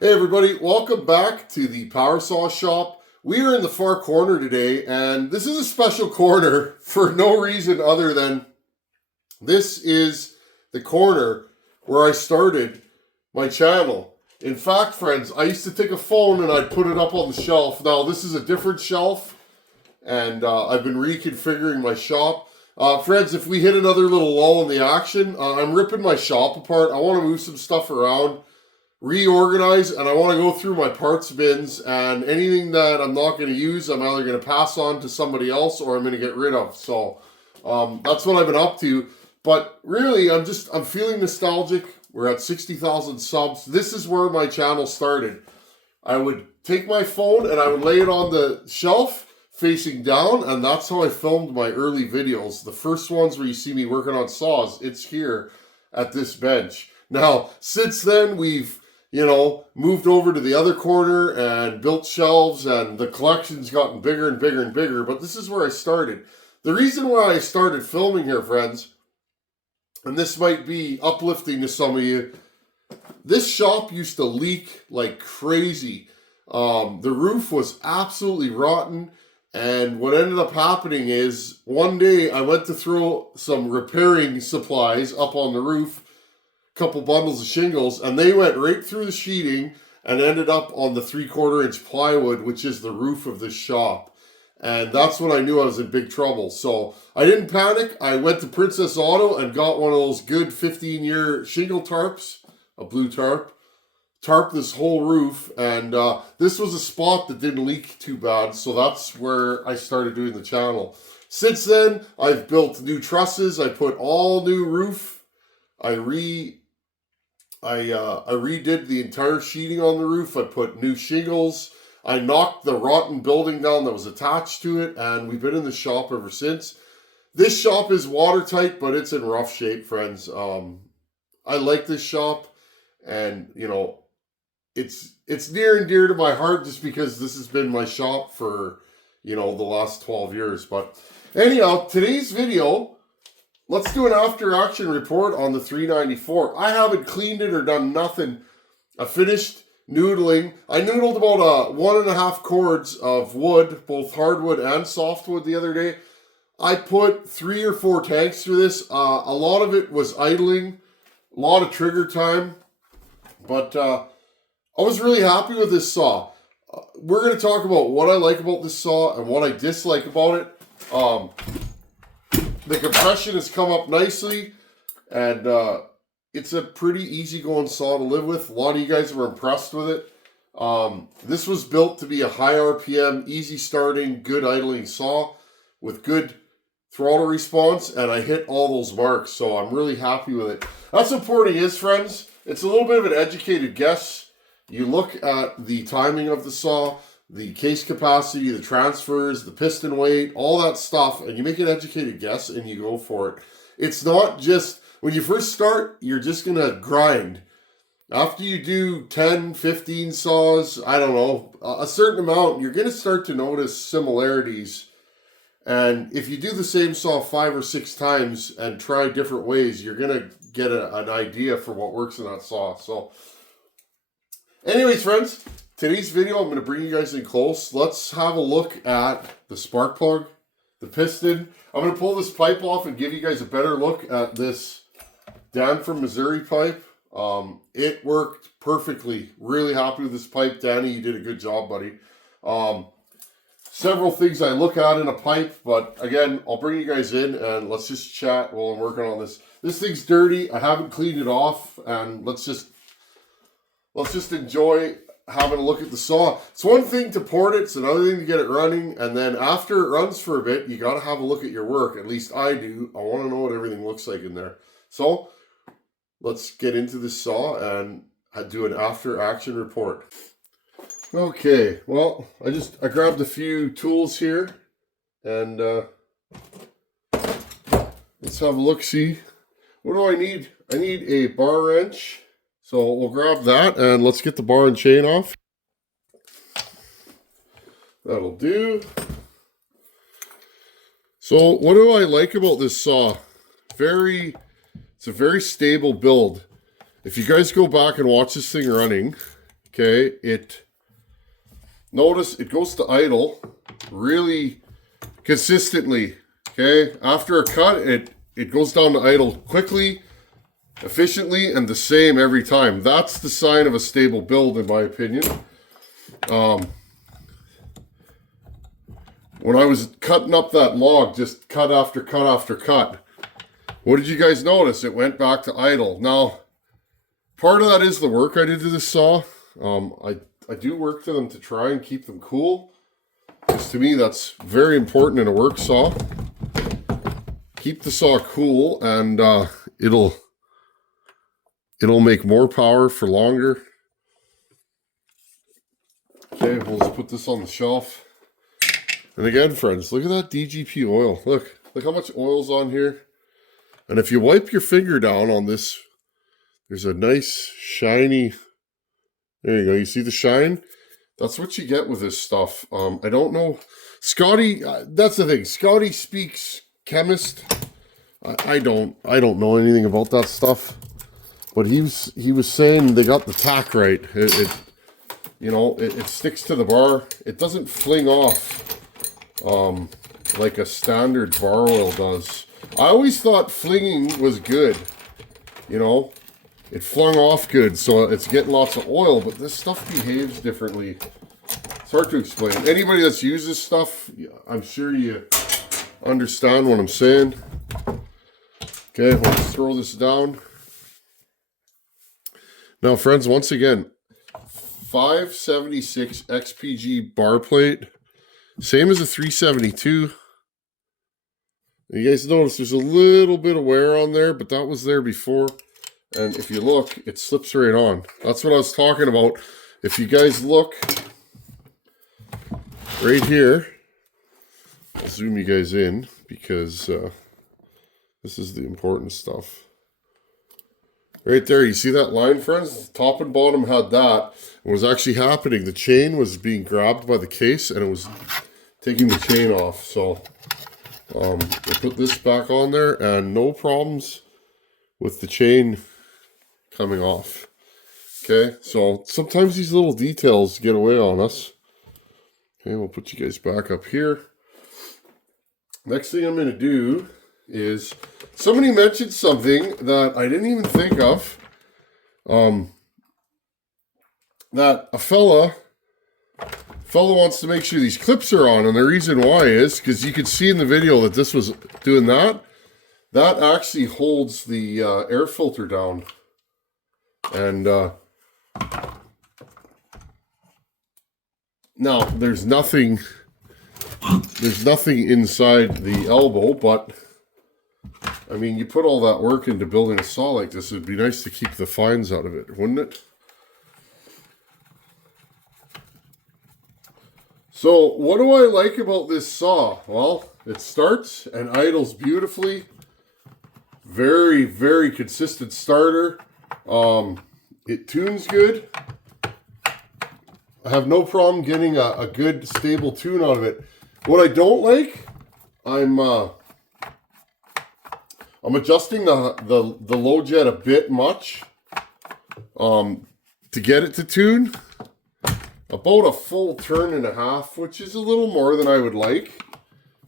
Hey everybody, welcome back to the Power Saw Shop. We are in the far corner today, and this is a special corner for no reason other than this is the corner where I started my channel. In fact, friends, I used to take a phone and I'd put it up on the shelf. Now, this is a different shelf, and I've been reconfiguring my shop. Friends, if we hit another little lull in the action, I'm ripping my shop apart. I want to move some stuff around, reorganize, and I want to go through my parts bins, and anything that I'm not going to use I'm either going to pass on to somebody else or I'm going to get rid of. So that's what I've been up to. But really, I'm feeling nostalgic. We're at 60,000 subs. This is where my channel started. I would take my phone and I would lay it on the shelf facing down, and that's how I filmed my early videos. The first ones where you see me working on saws, it's here at this bench. Now, since then, we've moved over to the other corner and built shelves, and the collection's gotten bigger and bigger and bigger, but this is where I started. The reason why I started filming here, friends, and this might be uplifting to some of you, this shop used to leak like crazy. The roof was absolutely rotten, and what ended up happening is one day I went to throw some repairing supplies up on the roof, couple bundles of shingles, and they went right through the sheeting and ended up on the 3/4 inch plywood, which is the roof of this shop. And that's when I knew I was in big trouble. So I didn't panic. I went to Princess Auto and got one of those good 15-year shingle tarps, a blue tarp this whole roof. And this was a spot that didn't leak too bad. So that's where I started doing the channel. Since then, I've built new trusses. I put all new roof. I redid the entire sheeting on the roof. I put new shingles. I knocked the rotten building down that was attached to it, and we've been in the shop ever since. This shop is watertight, but it's in rough shape, friends. I like this shop, and it's near and dear to my heart just because this has been my shop for the last 12 years. But anyhow, today's video, let's do an after action report on the 394. I haven't cleaned it or done nothing. I finished noodling. I noodled about 1.5 cords of wood, both hardwood and softwood, the other day. I put 3 or 4 tanks through this. A lot of it was idling, a lot of trigger time, but I was really happy with this saw. We're going to talk about what I like about this saw and what I dislike about it. The compression has come up nicely, and it's a pretty easygoing saw to live with. A lot of you guys were impressed with it. This was built to be a high RPM, easy starting, good idling saw with good throttle response, and I hit all those marks, so I'm really happy with it. That's what porting is, friends. It's a little bit of an educated guess. You look at the timing of the saw, the case capacity, the transfers, the piston weight, all that stuff, and you make an educated guess and you go for it. It's not just, when you first start, you're just going to grind. After you do 10, 15 saws, I don't know, a certain amount, you're going to start to notice similarities. And if you do the same saw 5 or 6 times and try different ways, you're going to get an idea for what works in that saw. So anyways, friends, today's video, I'm going to bring you guys in close. Let's have a look at the spark plug, the piston. I'm going to pull this pipe off and give you guys a better look at this Dan from Missouri pipe. It worked perfectly. Really happy with this pipe. Danny, you did a good job, buddy. Several things I look at in a pipe, but again, I'll bring you guys in and let's just chat while I'm working on this. This thing's dirty. I haven't cleaned it off, and let's just enjoy having a look at the saw. It's one thing to port it, it's another thing to get it running, and then after it runs for a bit, you got to have a look at your work. At least I do. I want to know what everything looks like in there. So let's get into this saw and do an after action report. Okay, well, I grabbed a few tools here, and let's have a look, see. What do I need? I need a bar wrench. So we'll grab that and let's get the bar and chain off. That'll do. So what do I like about this saw? It's a very stable build. If you guys go back and watch this thing running, okay, notice it goes to idle really consistently, okay? After a cut, it goes down to idle quickly, efficiently, and the same every time. That's the sign of a stable build, in my opinion. When I was cutting up that log, just cut after cut after cut, what did you guys notice? It went back to idle. Now, part of that is the work I did to this saw. I do work to them to try and keep them cool, because to me that's very important in a work saw. Keep the saw cool, and it'll make more power for longer. Okay, we'll just put this on the shelf. And again, friends, look at that DGP oil. Look how much oil's on here. And if you wipe your finger down on this, there's a nice shiny, there you go. You see the shine? That's what you get with this stuff. I don't know. Scotty, that's the thing. Scotty speaks chemist. I don't know anything about that stuff. But he was saying they got the tack right. It sticks to the bar. It doesn't fling off like a standard bar oil does. I always thought flinging was good. It flung off good, so it's getting lots of oil, but this stuff behaves differently. It's hard to explain. Anybody that's used this stuff, I'm sure you understand what I'm saying. Okay, let's throw this down. Now, friends, once again, 576 XPG bar plate. Same as a 372. You guys notice there's a little bit of wear on there, but that was there before. And if you look, it slips right on. That's what I was talking about. If you guys look right here, I'll zoom you guys in because this is the important stuff. Right there, you see that line, friends? Top and bottom had that. What was actually happening, the chain was being grabbed by the case and it was taking the chain off. So we'll put this back on there and no problems with the chain coming off. Okay, so sometimes these little details get away on us. Okay, we'll put you guys back up here. Next thing I'm going to do is, somebody mentioned something that I didn't even think of. That a fella wants to make sure these clips are on, and the reason why is because you could see in the video that this was doing that. That actually holds the air filter down, and now there's nothing inside the elbow, but I mean, you put all that work into building a saw like this, it'd be nice to keep the fines out of it, wouldn't it? So, what do I like about this saw? Well, it starts and idles beautifully. Very, very consistent starter. It tunes good. I have no problem getting a good, stable tune out of it. What I don't like, I'm adjusting the low jet a bit much to get it to tune. About a full turn and a half, which is a little more than I would like,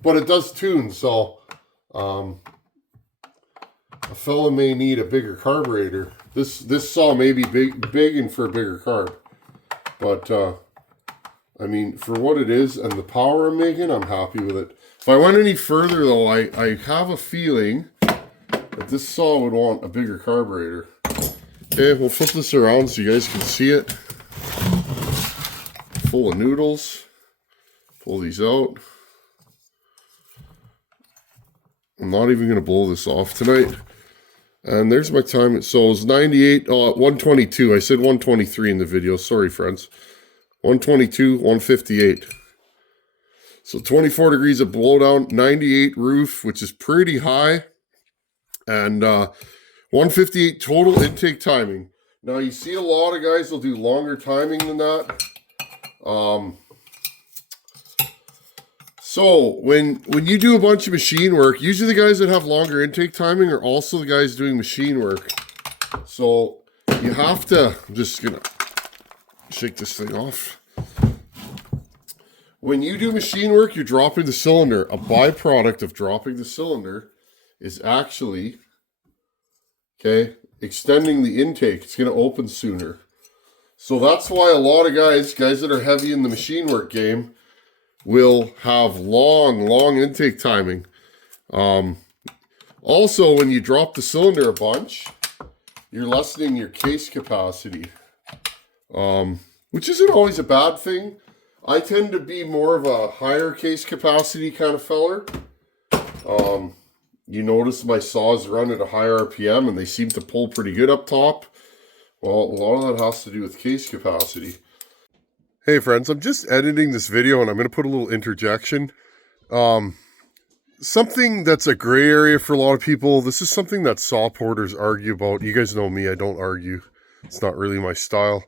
but it does tune. So a fella may need a bigger carburetor. This saw may be big and for a bigger carb, but I mean, for what it is and the power I'm making, I'm happy with it. If I went any further though, I have a feeling that this saw would want a bigger carburetor. Okay, we'll flip this around so you guys can see it. Full of noodles. Pull these out. I'm not even going to blow this off tonight. And there's my time. So it's 98, 122. I said 123 in the video. Sorry, friends. 122, 158. So 24 degrees of blowdown, 98 roof, which is pretty high. And 158 total intake timing. Now, you see a lot of guys will do longer timing than that. So when you do a bunch of machine work, usually the guys that have longer intake timing are also the guys doing machine work. So you have to, I'm just gonna shake this thing off. When you do machine work, you're dropping the cylinder. A byproduct of dropping the cylinder is actually, okay, extending the intake. It's going to open sooner. So that's why a lot of guys that are heavy in the machine work game, will have long intake timing. Also, when you drop the cylinder a bunch, you're lessening your case capacity, which isn't always a bad thing. I tend to be more of a higher case capacity kind of feller. You notice my saws run at a higher RPM and they seem to pull pretty good up top. Well, a lot of that has to do with case capacity. Hey friends, I'm just editing this video and I'm going to put a little interjection. Something that's a gray area for a lot of people. This is something that saw porters argue about. You guys know me, I don't argue. It's not really my style.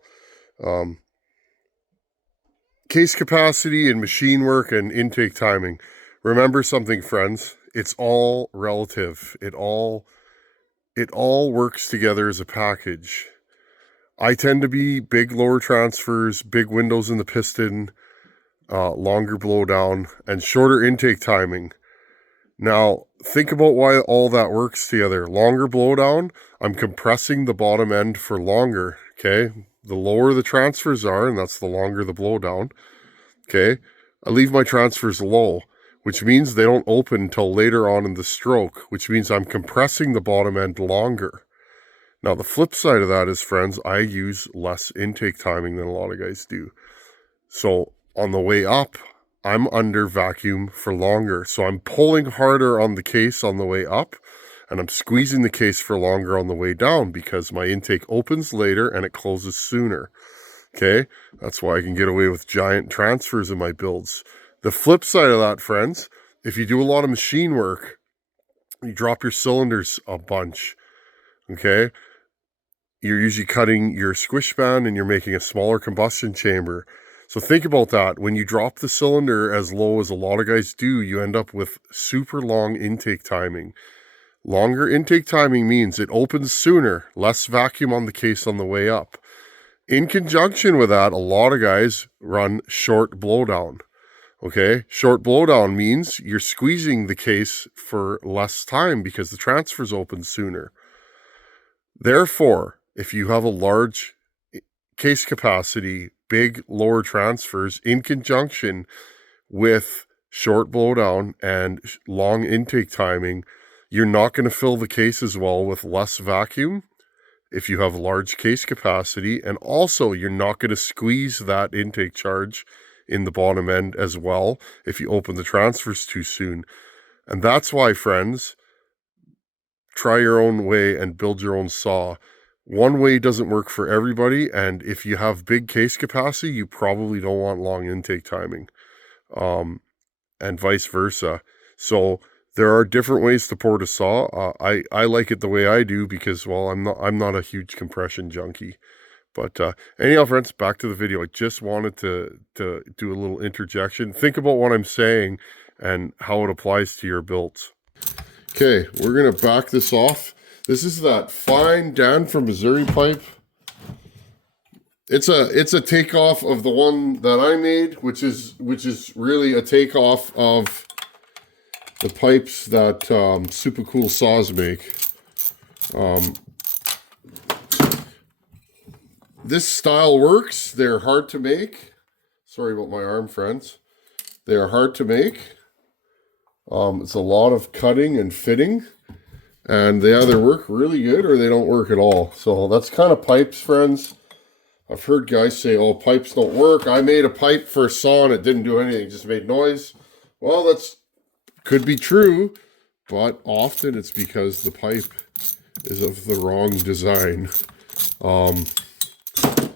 Case capacity and machine work and intake timing. Remember something, friends. It's all relative. It all works together as a package. I tend to be big lower transfers, big windows in the piston, longer blowdown, and shorter intake timing. Now, think about why all that works together. Longer blowdown, I'm compressing the bottom end for longer, okay? The lower the transfers are, and that's the longer the blowdown, okay? I leave my transfers low, which means they don't open until later on in the stroke, which means I'm compressing the bottom end longer. Now, the flip side of that is, friends, I use less intake timing than a lot of guys do. So on the way up, I'm under vacuum for longer. So I'm pulling harder on the case on the way up, and I'm squeezing the case for longer on the way down because my intake opens later and it closes sooner. Okay? That's why I can get away with giant transfers in my builds. The flip side of that, friends, if you do a lot of machine work, you drop your cylinders a bunch. Okay? You're usually cutting your squish band and you're making a smaller combustion chamber. So think about that. When you drop the cylinder as low as a lot of guys do, you end up with super long intake timing. Longer intake timing means it opens sooner, less vacuum on the case on the way up. In conjunction with that, a lot of guys run short blowdown. Okay, short blowdown means you're squeezing the case for less time because the transfers open sooner. Therefore, if you have a large case capacity, big lower transfers in conjunction with short blowdown and long intake timing, you're not going to fill the case as well with less vacuum if you have large case capacity, and also you're not going to squeeze that intake charge in the bottom end as well if you open the transfers too soon. And that's why, friends, try your own way and build your own saw. One way doesn't work for everybody, and if you have big case capacity, you probably don't want long intake timing, and vice versa. So there are different ways to port a saw. I like it the way I do because, well, I'm not a huge compression junkie. But anyhow, friends, back to the video. I just wanted to do a little interjection. Think about what I'm saying and how it applies to your builds. Okay, we're gonna back this off. This is that fine Dan from Missouri pipe. It's a takeoff of the one that I made, which is really a takeoff of the pipes that Super Cool Saws make. This style works. They're hard to make. Sorry about my arm, friends. They are hard to make. It's a lot of cutting and fitting. And they either work really good or they don't work at all. So that's kind of pipes, friends. I've heard guys say, oh, pipes don't work. I made a pipe for a saw and it didn't do anything. It just made noise. Well, that's could be true. But often it's because the pipe is of the wrong design.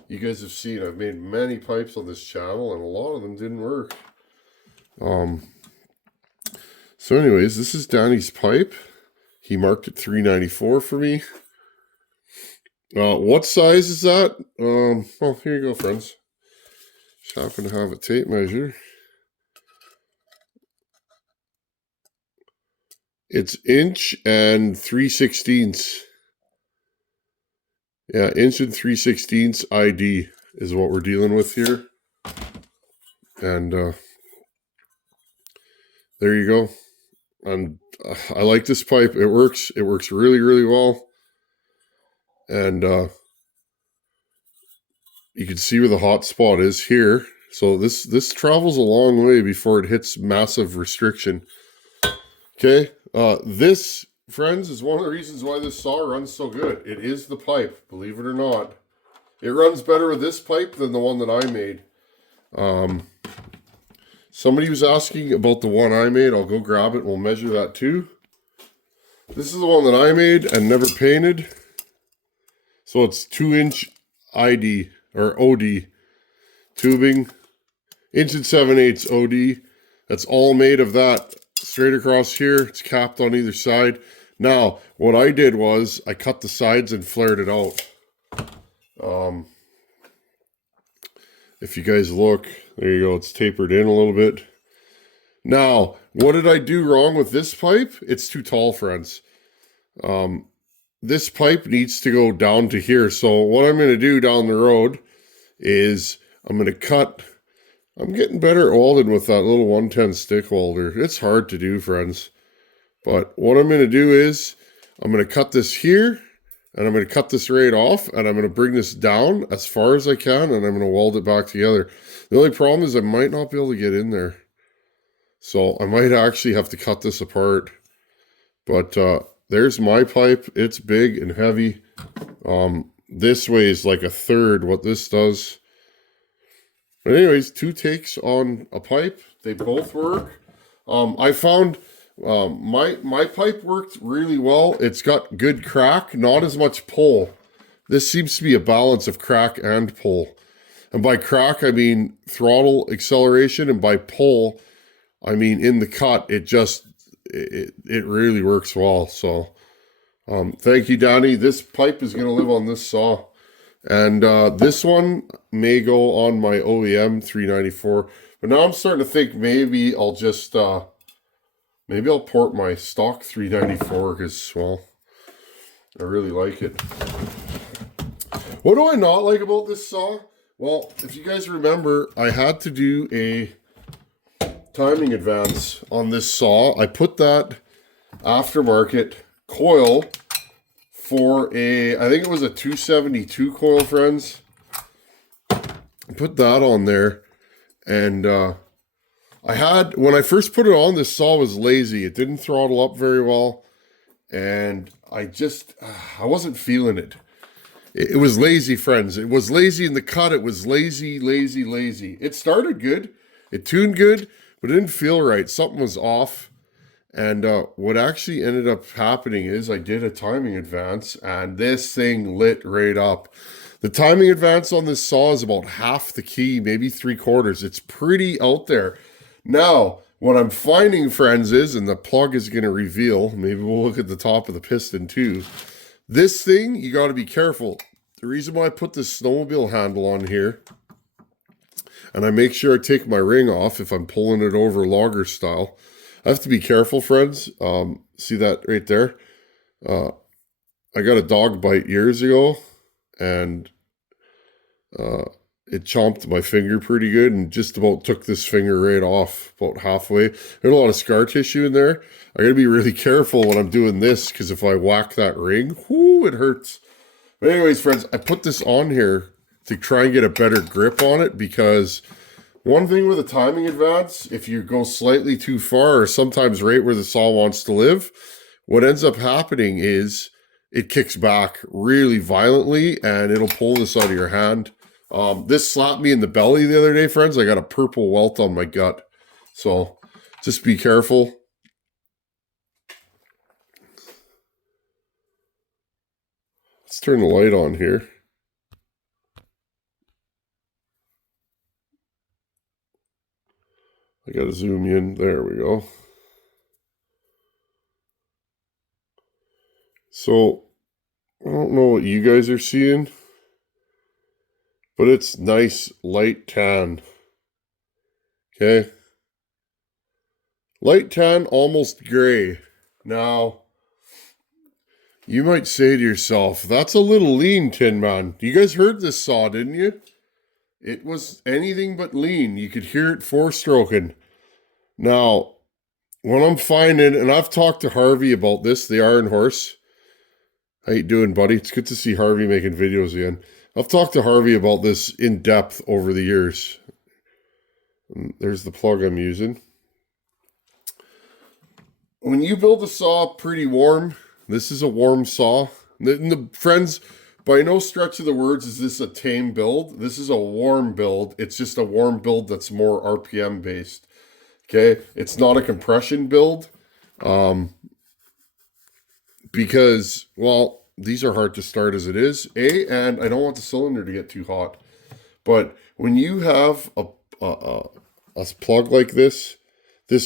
You guys have seen I've made many pipes on this channel and a lot of them didn't work. So anyways, this is Danny's pipe. He marked it $3.94 for me. What size is that? Well, here you go, friends. Just happen to have a tape measure. It's 1 3/16. Yeah, 1 3/16 ID is what we're dealing with here. And there you go. And I like this pipe. It works really, really well. And you can see where the hot spot is here. So this travels a long way before it hits massive restriction. Okay, this, friends, is one of the reasons why this saw runs so good. It is the pipe, believe it or not. It runs better with this pipe than the one that I made. Somebody was asking about the one I made. I'll go grab it. We'll measure that too. This is the one that I made and never painted. So it's 2-inch ID or OD tubing, 1 7/8 OD. That's all made of that straight across here. It's capped on either side. Now, what I did was I cut the sides and flared it out. If you guys look, there you go. It's tapered in a little bit. Now, what did I do wrong with this pipe? It's too tall, friends. This pipe needs to go down to here. So what I'm going to do down the road is I'm going to cut. I'm getting better at welding with that little 110 stick welder. It's hard to do, friends. But what I'm going to do is I'm going to cut this here, and I'm going to cut this right off, and I'm going to bring this down as far as I can, and I'm going to weld it back together. The only problem is I might not be able to get in there. So I might actually have to cut this apart. But there's my pipe. It's big and heavy. This weighs like 1/3 what this does. But anyways, 2 takes on a pipe. They both work. I found my pipe worked really well. It's got good crack, not as much pull. This seems to be a balance of crack and pull. And by crack, I mean throttle acceleration. And by pull, I mean in the cut, it really works well. So thank you, Danny. This pipe is going to live on this saw. And this one may go on my OEM 394. But now I'm starting to think maybe I'll just, maybe I'll port my stock 394 because, well, I really like it. What do I not like about this saw? Well, if you guys remember, I had to do a timing advance on this saw. I put that aftermarket coil for I think it was a 272 coil, friends. I put that on there, and when I first put it on, this saw was lazy. It didn't throttle up very well, and I wasn't feeling it. It was lazy, friends. It was lazy in the cut. It was lazy. It started good. It tuned good, but it didn't feel right. Something was off. And what actually ended up happening is I did a timing advance, and this thing lit right up. The timing advance on this saw is about half the key, maybe 3/4. It's pretty out there. Now, what I'm finding, friends, is, and the plug is going to reveal, maybe we'll look at the top of the piston too. This thing, you got to be careful. The reason why I put this snowmobile handle on here, and I make sure I take my ring off if I'm pulling it over logger style, I have to be careful, friends. See that right there? I got a dog bite years ago, and it chomped my finger pretty good and just about took this finger right off about halfway. There's a lot of scar tissue in there. I gotta be really careful when I'm doing this, because if I whack that ring, whoo, it hurts. But anyways, friends, I put this on here to try and get a better grip on it, because one thing with a timing advance, if you go slightly too far, or sometimes right where the saw wants to live, what ends up happening is it kicks back really violently, and it'll pull this out of your hand. This slapped me in the belly the other day, friends. I got a purple welt on my gut. So just be careful. Let's turn the light on here. I gotta zoom in. There we go. So, I don't know what you guys are seeing, but it's nice light tan. Okay. Light tan, almost gray. Now, you might say to yourself, that's a little lean, Tin Man. You guys heard this saw, didn't you? It was anything but lean. You could hear it four-stroking. Now, what I'm finding, and I've talked to Harvey about this, the Iron Horse. How you doing, buddy? It's good to see Harvey making videos again. I've talked to Harvey about this in depth over the years. And there's the plug I'm using. When you build a saw pretty warm, this is a warm saw. Friends, by no stretch of the words is this a tame build. This is a warm build. It's just a warm build that's more RPM based. Okay? It's not a compression build. Because, well, these are hard to start as it is. And I don't want the cylinder to get too hot. But when you have a plug like this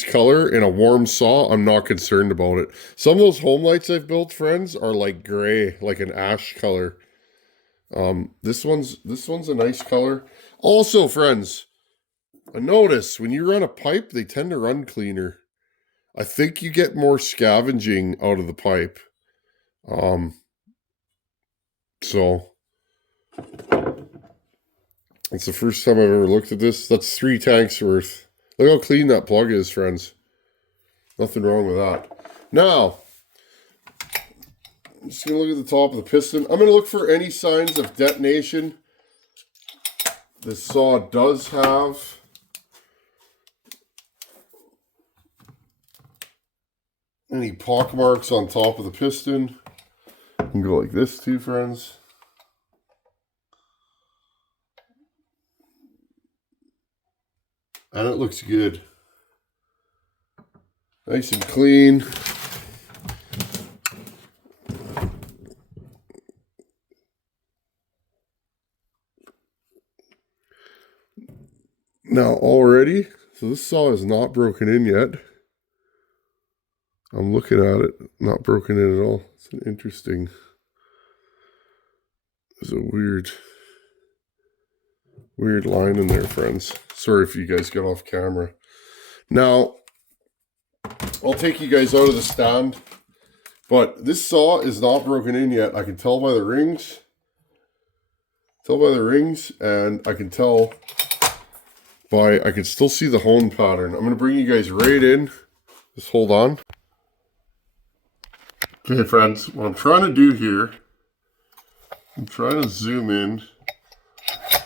color in a warm saw, I'm not concerned about it. Some of those home lights I've built, friends, are like gray, like an ash color. This one's a nice color. Also, friends, I notice when you run a pipe, they tend to run cleaner. I think you get more scavenging out of the pipe. So it's the first time I've ever looked at this. That's 3 tanks worth. Look how clean that plug is, friends. Nothing wrong with that. Now, I'm just going to look at the top of the piston. I'm going to look for any signs of detonation. This saw does have any pock marks on top of the piston. You can go like this too, friends. And it looks good. Nice and clean. Now already, so this saw is not broken in yet. I'm looking at it, not broken in at all. It's an interesting, there's a weird line in there, friends. Sorry if you guys got off camera. Now, I'll take you guys out of the stand, but this saw is not broken in yet. I can tell by the rings. And I can tell by, I can still see the hone pattern. I'm going to bring you guys right in. Just hold on. Okay, friends, what I'm trying to do here, I'm trying to zoom in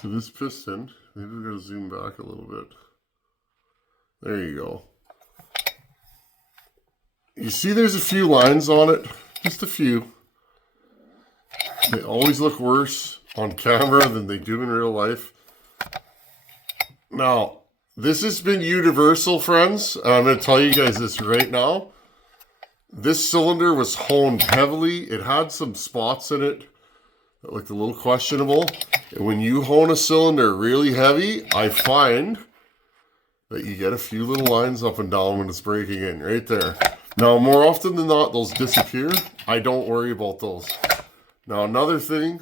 to this piston. Maybe we're going to zoom back a little bit. There you go. You see there's a few lines on it, just a few. They always look worse on camera than they do in real life. Now, this has been universal, friends, and I'm going to tell you guys this right now. This cylinder was honed heavily. It had some spots in it that looked a little questionable. And when you hone a cylinder really heavy, I find that you get a few little lines up and down when it's breaking in, right there. Now, more often than not, those disappear. I don't worry about those. Now, another thing,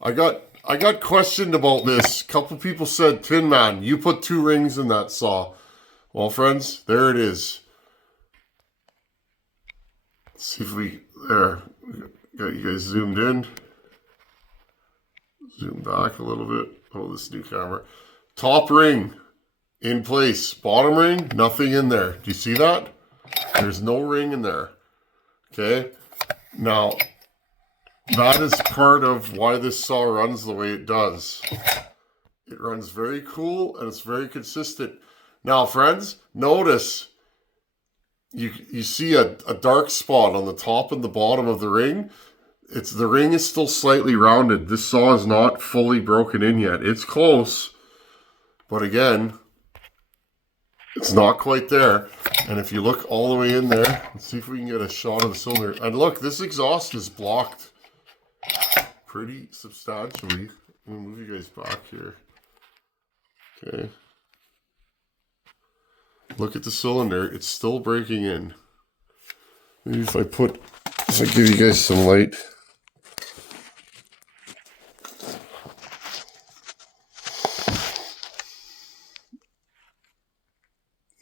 I got questioned about this. A couple people said, Tin Man, you put 2 rings in that saw. Well, friends, there it is. Let's see if we, there, got you guys zoomed in. Zoom back a little bit. Oh, this new camera. Top ring in place. Bottom ring, nothing in there. Do you see that? There's no ring in there. Okay. Now, that is part of why this saw runs the way it does. It runs very cool and it's very consistent. Now, friends, notice you see a dark spot on the top and the bottom of the ring. The ring is still slightly rounded. This saw is not fully broken in yet. It's close, but again, it's not quite there. And if you look all the way in there, let's see if we can get a shot of the cylinder. And look, this exhaust is blocked pretty substantially. I'm gonna move you guys back here. Okay. Look at the cylinder. It's still breaking in. Maybe if I give you guys some light.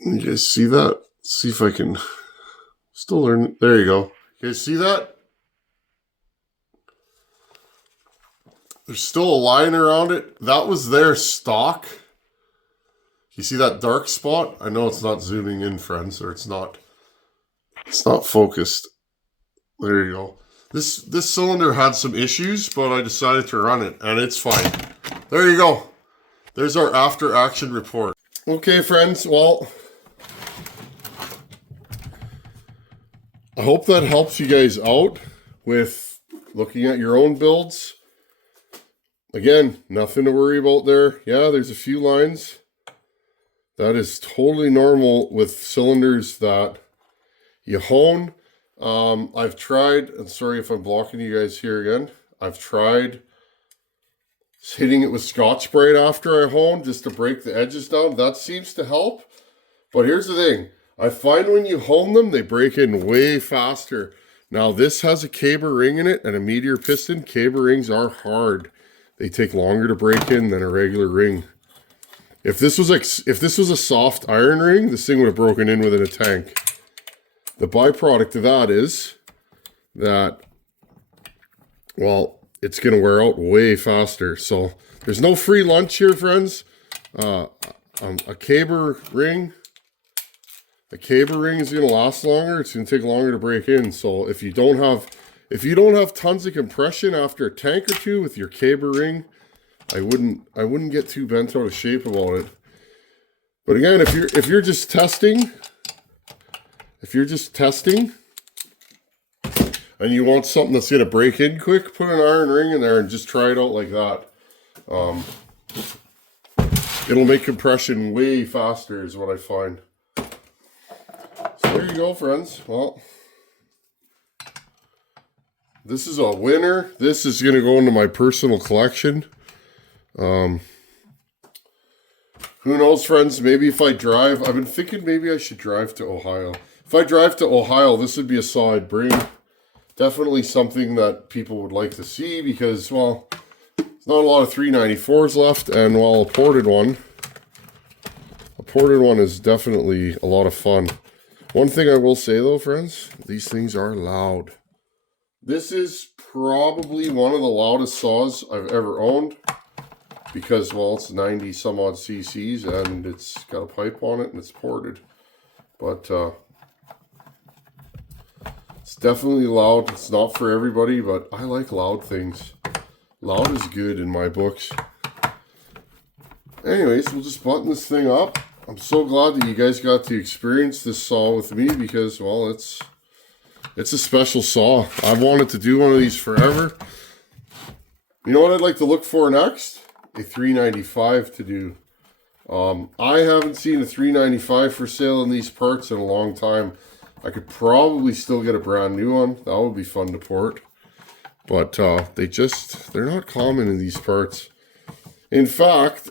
You guys see that? See if I can still learn. There you go. You guys see that? There's still a line around it. That was their stock. You see that dark spot? I know it's not zooming in, friends, or it's not focused. There you go. This cylinder had some issues, but I decided to run it, and it's fine. There you go. There's our after action report. Okay, friends, well, I hope that helps you guys out with looking at your own builds. Again, nothing to worry about there. Yeah, there's a few lines. That is totally normal with cylinders that you hone. I've tried, and sorry if I'm blocking you guys here again. I've tried hitting it with Scotch-Brite after I hone just to break the edges down. That seems to help. But here's the thing. I find when you hone them, they break in way faster. Now, this has a caber ring in it and a meteor piston. Caber rings are hard. They take longer to break in than a regular ring. If this was a soft iron ring, this thing would have broken in within a tank. The byproduct of that is that, well, it's going to wear out way faster. So there's no free lunch here, friends. A caber ring is going to last longer. It's going to take longer to break in. So if you don't have tons of compression after a tank or two with your caber ring, I wouldn't get too bent out of shape about it. But again, if you're just testing and you want something that's going to break in quick, put an iron ring in there and just try it out like that. It'll make compression way faster is what I find. So there you go, friends. Well, this is a winner. This is going to go into my personal collection. Who knows, friends? Maybe if I drive, I've been thinking maybe I should drive to Ohio. If I drive to Ohio, this would be a saw I'd bring. Definitely something that people would like to see because, well, there's not a lot of 394s left, and while a ported one is definitely a lot of fun. One thing I will say though, friends, these things are loud. This is probably one of the loudest saws I've ever owned because, well, it's 90 some odd cc's and it's got a pipe on it and it's ported. But it's definitely loud. It's not for everybody, but I like loud things. Loud is good in my books. Anyways, we'll just button this thing up. I'm so glad that you guys got to experience this saw with me because, well, it's a special saw. I've wanted to do one of these forever. You know what I'd like to look for next? A 395 to do. I haven't seen a 395 for sale in these parts in a long time. I could probably still get a brand new one. That would be fun to port. But they're not common in these parts. In fact,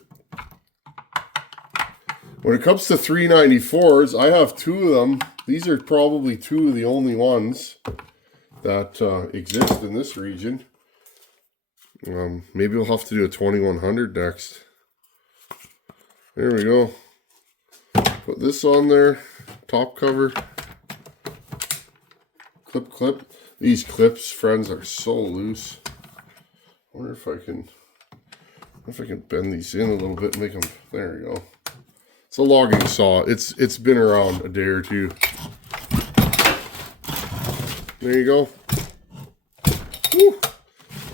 when it comes to 394s, I have two of them. These are probably two of the only ones that exist in this region. Maybe we'll have to do a 2100 next. There we go. Put this on there. Top cover. Clip. These clips, friends, are so loose. I wonder if I can bend these in a little bit and make them. There we go. It's a logging saw. It's been around a day or two. There you go. Woo.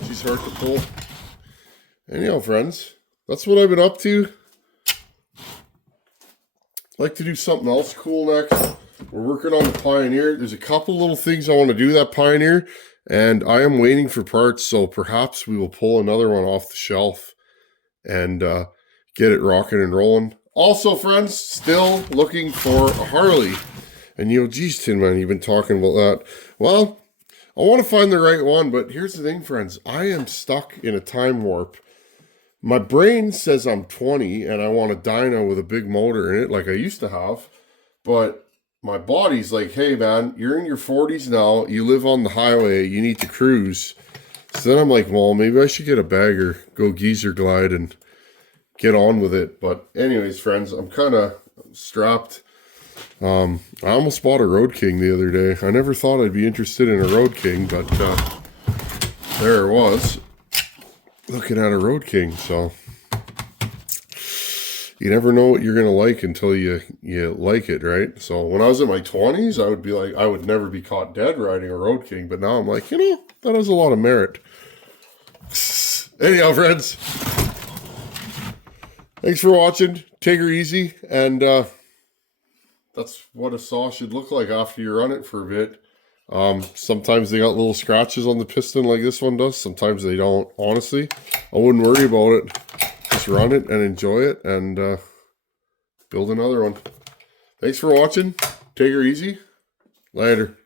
She's hard to pull. Anyhow, friends, that's what I've been up to. Like to do something else cool next. We're working on the Pioneer. There's a couple little things I want to do that Pioneer, and I am waiting for parts, so perhaps we will pull another one off the shelf and get it rocking and rolling. Also, friends, still looking for a Harley. And geez, Tin Man, you've been talking about that. Well, I want to find the right one, but here's the thing, friends. I am stuck in a time warp. My brain says I'm 20 and I want a dyno with a big motor in it like I used to have. But my body's like, hey, man, you're in your 40s now. You live on the highway. You need to cruise. So then I'm like, well, maybe I should get a bagger, go geezer glide and get on with it. But anyways, friends, I'm kind of strapped. I almost bought a Road King the other day. I never thought I'd be interested in a Road King, but there it was. looking at a Road King, so you never know what you're gonna like until you like it, right? So when I was in my 20s, I would be like, I would never be caught dead riding a Road King, but now I'm like, you know, that has a lot of merit. Anyhow, friends, thanks for watching. Take her easy, and that's what a saw should look like after you run it for a bit. Sometimes they got little scratches on the piston like this one does. Sometimes they don't. Honestly, I wouldn't worry about it. Just run it and enjoy it, and build another one. Thanks for watching. Take her easy. Later.